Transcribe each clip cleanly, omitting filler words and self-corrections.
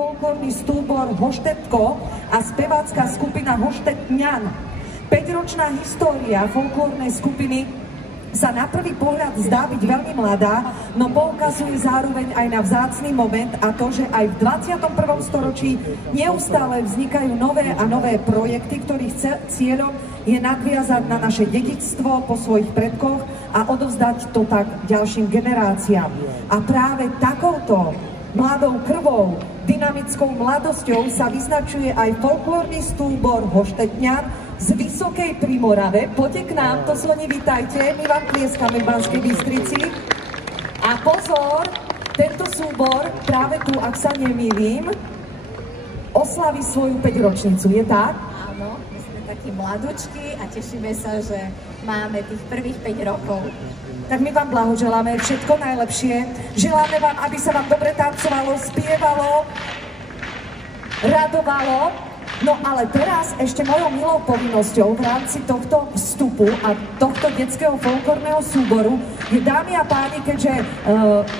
folklórny stúbor Hoštetko a spevácka skupina Hoštetňan. 5-ročná história folklórnej skupiny sa na prvý pohľad zdá byť veľmi mladá, no poukazuje zároveň aj na vzácny moment a to, že aj v 21. storočí neustále vznikajú nové a nové projekty, ktorých cieľom je nadviazať na naše dedičstvo po svojich predkoch a odovzdať to tak ďalším generáciám. A práve takouto mladou krvou, dynamickou mladosťou sa vyznačuje aj folklórny stúbor Hoštetňan z Vysokej Primorave. Poďte k nám, to sú oni, vítajte, my vám tlieskame v Banskej Bystrici. A pozor, tento súbor, práve tu, ak sa nemýlim, oslaví svoju 5-ročnicu, je tak? Áno, my sme takí mladučky a tešíme sa, že máme tých prvých 5 rokov. Tak my vám blahoželáme všetko najlepšie. Želáme vám, aby sa vám dobre tancovalo, spievalo, radovalo. No ale teraz ešte mojou milou povinnosťou v rámci tohto vstupu a tohto detského folklórneho súboru je, dámy a páni, keďže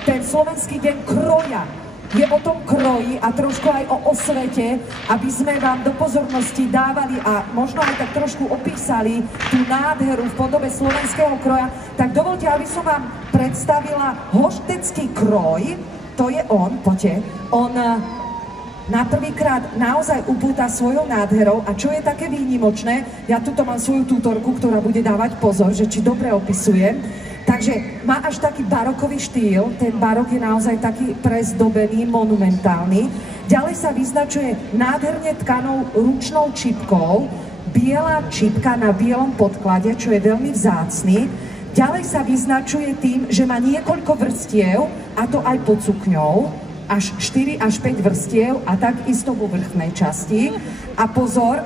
ten slovenský deň kroja je o tom kroji a trošku aj o osvete, aby sme vám do pozornosti dávali a možno aj tak trošku opísali tú nádheru v podobe slovenského kroja, tak dovolte, aby som vám predstavila hoštecký kroj. To je on, poďte, on na prvýkrát naozaj upúta svojou nádherou a čo je také výnimočné, ja tuto mám svoju tutorku, ktorá bude dávať pozor, že či dobre opisujem. Takže má až taký barokový štýl, ten barok je naozaj taký prezdobený, monumentálny. Ďalej sa vyznačuje nádherne tkanou ručnou čipkou, biela čipka na bielom podklade, čo je veľmi vzácny. Ďalej sa vyznačuje tým, že má niekoľko vrstiev, a to aj pod sukňou, až 4 až 5 vrstiev a takisto vo vrchnej časti. A pozor,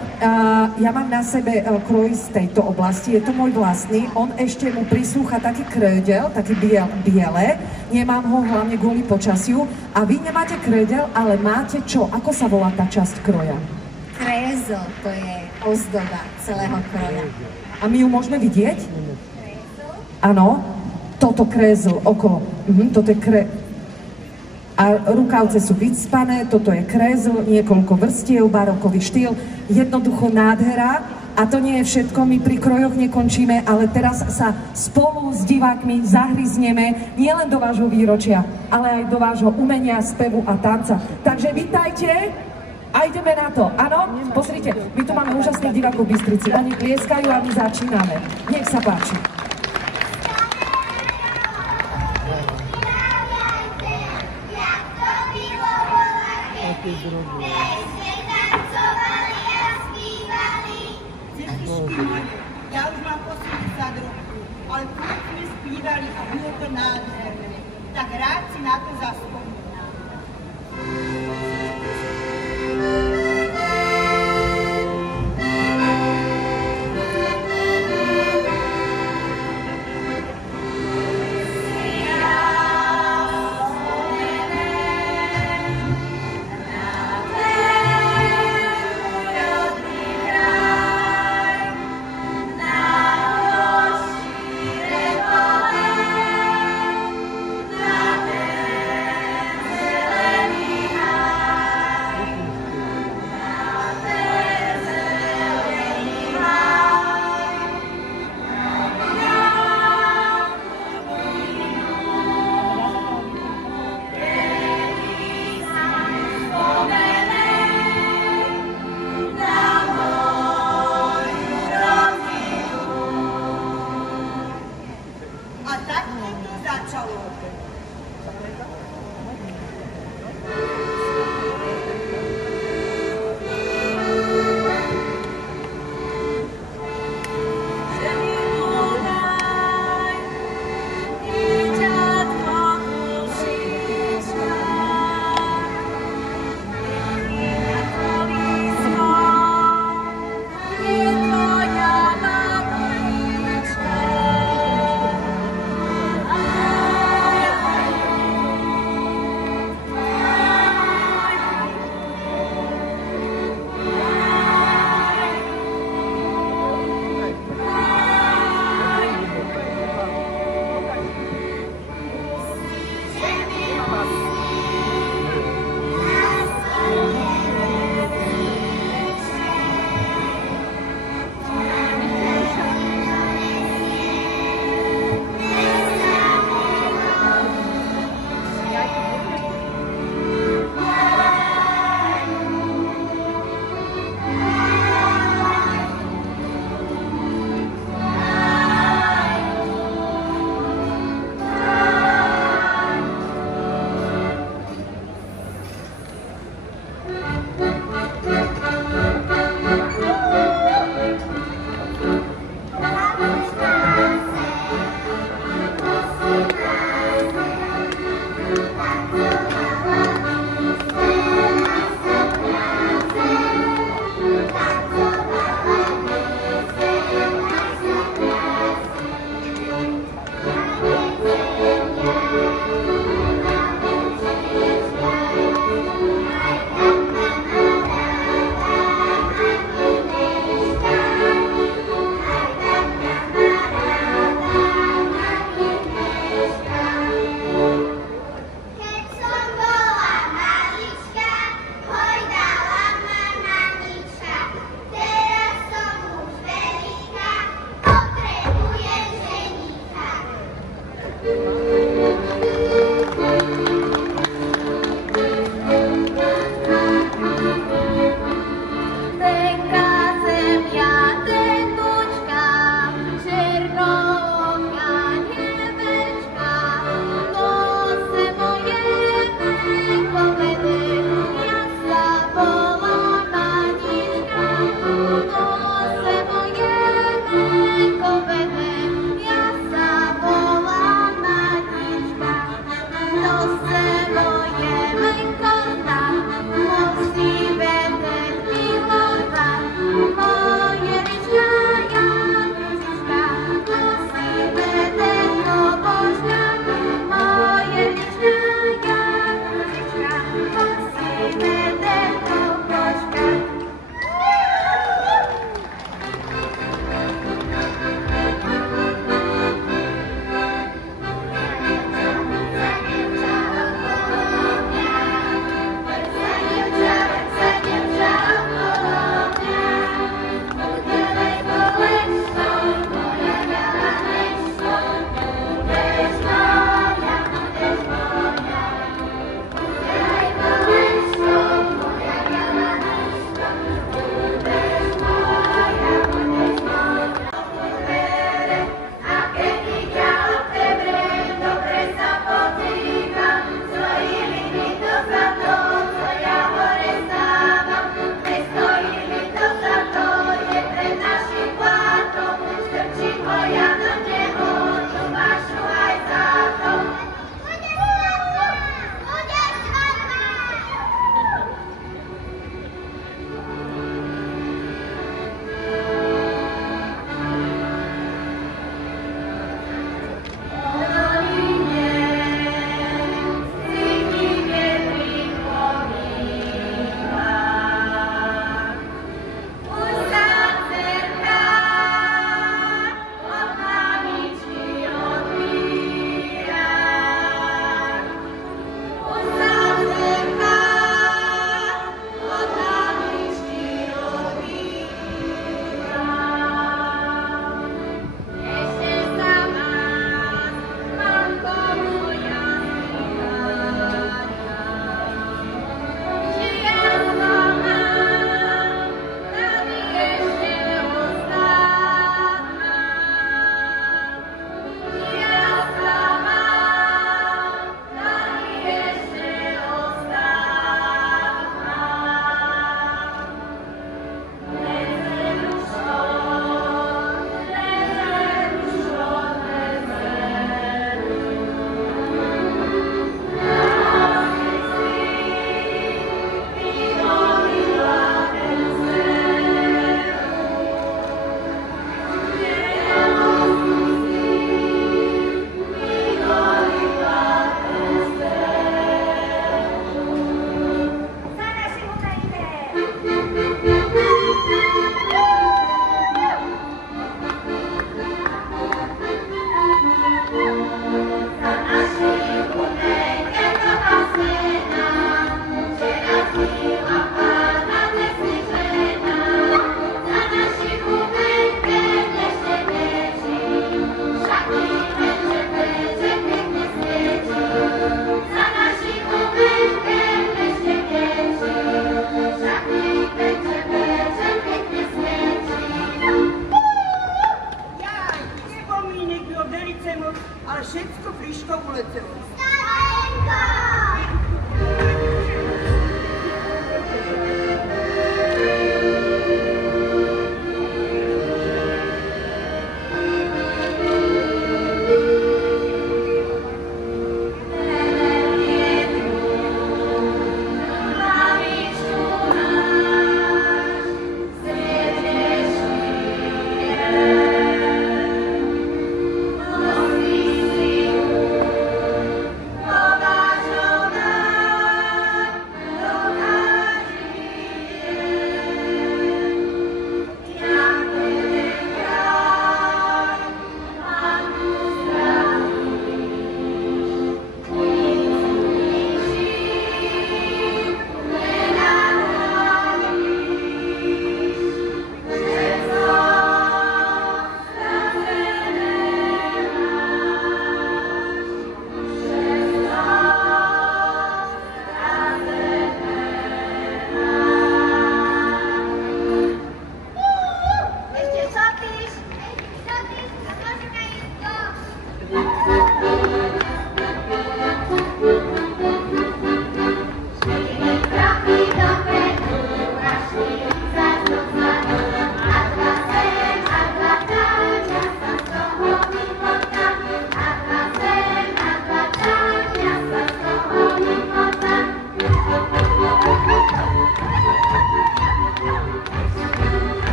ja mám na sebe kroj z tejto oblasti, je to môj vlastný, on ešte mu prislúcha taký kredel, taký biele, nemám ho hlavne kvôli počasiu. A vy nemáte kredel, ale máte čo? Ako sa volá tá časť kroja? Krézl, to je ozdoba celého kroja. A my ju môžeme vidieť? Áno, toto krézl okolo, toto je a rukavce sú vycpané, toto je krézl, niekoľko vrstiev, barokový štýl, jednoducho nádhera. A to nie je všetko, my pri krojoch nekončíme, ale teraz sa spolu s divákmi zahryzneme nielen do vášho výročia, ale aj do vášho umenia, spevu a tanca. Takže vítajte a ideme na to. Áno? Pozrite, my tu máme úžasných divákov v Bystrici, oni plieskajú a my začíname. Nech sa páči. Ja už mám 80 rokov, ale tu sme spívali a bylo to nádherné. Tak rád si na to zaspomínam.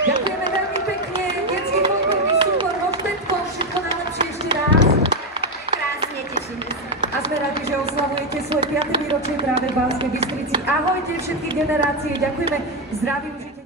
Ďakujeme veľmi pekne, detský folklórny súbor Roštetko, všetko najlepšie ešte raz. Krásne, tešíme sa. A sme radi, že oslavujete svoje 5. výročie práve v Banskej Bystrici. Ahojte všetky generácie, ďakujeme, zdravím, užite.